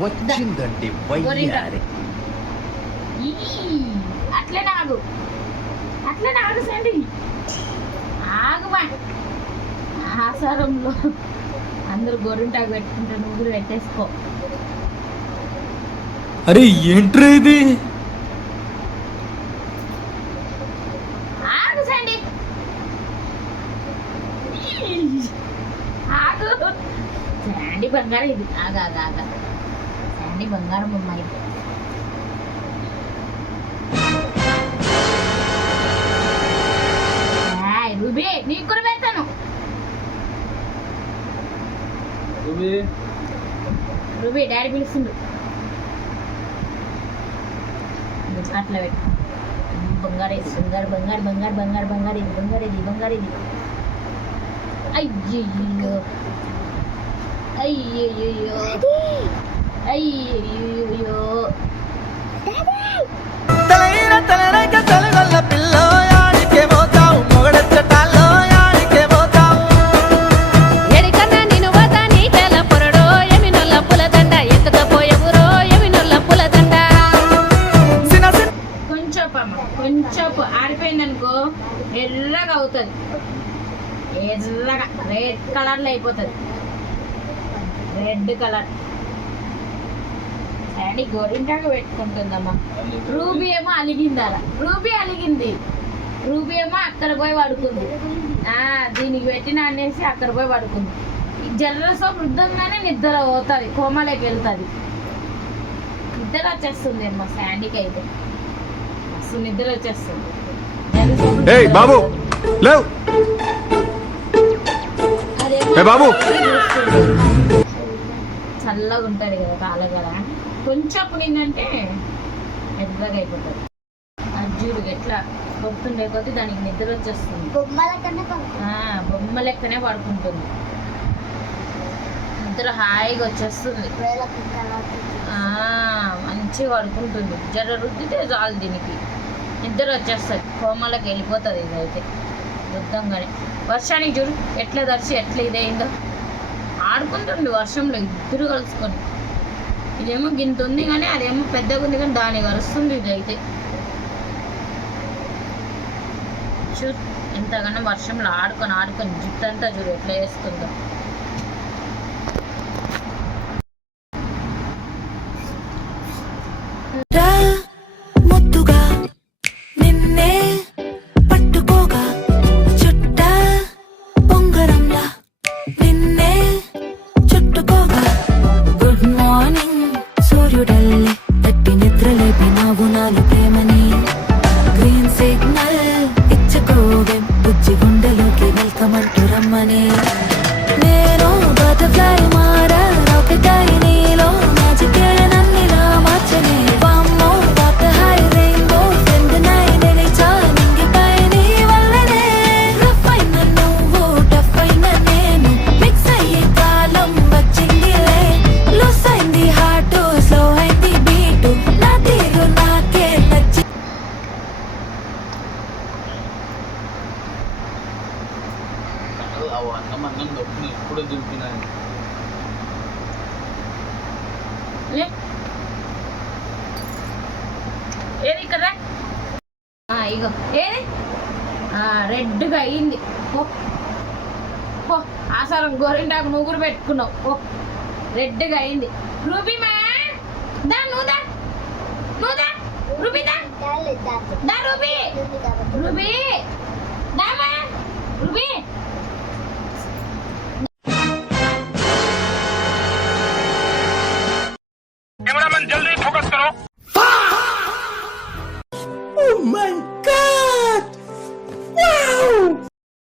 వచ్చిందండి వయ్యారి. అట్లనే ఆగు, అట్లనే ఆగు సండి, ఆగుమా. ఆసారంలో అందరు గోరింటాకు పెట్టుకుంటే నువ్వు కూడా పెట్టేసుకో. అరే ఏంట్రా ఇది? ఆగు సండి, ఆగు. శాండీ బంగారం ఇది, ఆగా ఆగా ఆగా. శాండీ బంగారం అమ్మాయి. రూబీ నీకు కూడా పెడతాను. రూబీ డాడీ పిలుస్తుండు, అట్లా పెట్టు. బంగారు ఇది, బంగారు బంగారు బంగారు బంగారు బంగారు ఇది, బంగారు ఇది, బంగారు ఇది. అయ్యయ్యో అయ్యయ్యో అయ్యయ్యో. కొంచెం ఆరిపోయింది అనుకో ఎర్రగా అవుతుంది, ఎర్రగా రెడ్ కలర్లో అయిపోతుంది, రెడ్ కలర్. శాండీ గోరింటాకు పెట్టుకుంటుందమ్మా. రూబీ ఏమో అలిగింది, అలా రూబీ అలిగింది. రూబీ ఏమో అక్కడ పోయి పడుకుంది. దీనికి పెట్టిన అనేసి అక్కడ పోయి పడుకుంది. జర్ర సోపు వృద్ధంగానే నిద్ర పోతుంది, కోమలోకి వెళ్తుంది. నిద్ర వచ్చేస్తుంది అమ్మా శాండీకి అయితే, అసలు నిద్ర వచ్చేస్తుంది. బాబు లేవు బాబు. చల్లగా ఉంటుంది కదా కాలం కదా, కొంచెం నిన్నంటే ఎర్రగా అయిపోతుంది. అజ్జుడు ఎట్లా కొడుతుండే కొద్ది దానికి నిద్ర వచ్చేస్తుంది, బొమ్మ లెక్కనే పడుకుంటుంది. నిద్ర హాయిగా వచ్చేస్తుంది, మంచిగా పడుకుంటుంది. జర రుద్దితే చాలు దీనికి నిద్ర వచ్చేస్తుంది, కోమలకి వెళ్ళిపోతుంది. ఇదైతే రుద్దంగానే. వర్షానికి చూడు ఎట్లా దర్శి ఎట్లా ఇదైందో, ఆడుకుంటుంది వర్షంలో ఇద్దరు కలుసుకొని. ఇదేమో గింత ఉంది కానీ అదేమో పెద్దగా ఉంది కానీ దాన్ని కలుస్తుంది. ఇదైతే చూడు ఎంతగానో వర్షంలో ఆడుకొని ఆడుకొని జుట్టు అంతా చూడు ఎట్లా వేస్తుందో. నేను బటర్ఫ్లై మారా రాకెటై నీలో మ్యాజిక్ నన్నిలా మార్చనే వామ్మో వాట్ హై రెయిన్బో ఫ్రెండ్ నై నిలిచా నింగిపై నీ వల్లనే. రఫ్ అయిన నువ్వు టఫ్ అయిన నేను మిక్స్ అయ్యే కాలం వచ్చిందిలే. లూస్ అయింది హార్ట్ స్లో అయింది బీటు నా తీరు నాకే నచ్చి. అన్నం డబ్బులు ఇప్పుడు దింపినా ఏది ఇక్కడ ఇగో ఏది రెడ్గా అయ్యింది. ఆసారం గోరింటాకు నువ్వు కూడా పెట్టుకున్నావు, రెడ్గా అయింది. రూబీ మా దా నువ్వు దా, నువ్వు దా రూబీ దా, దా రూబీ, రూబీ దామా, రూబీ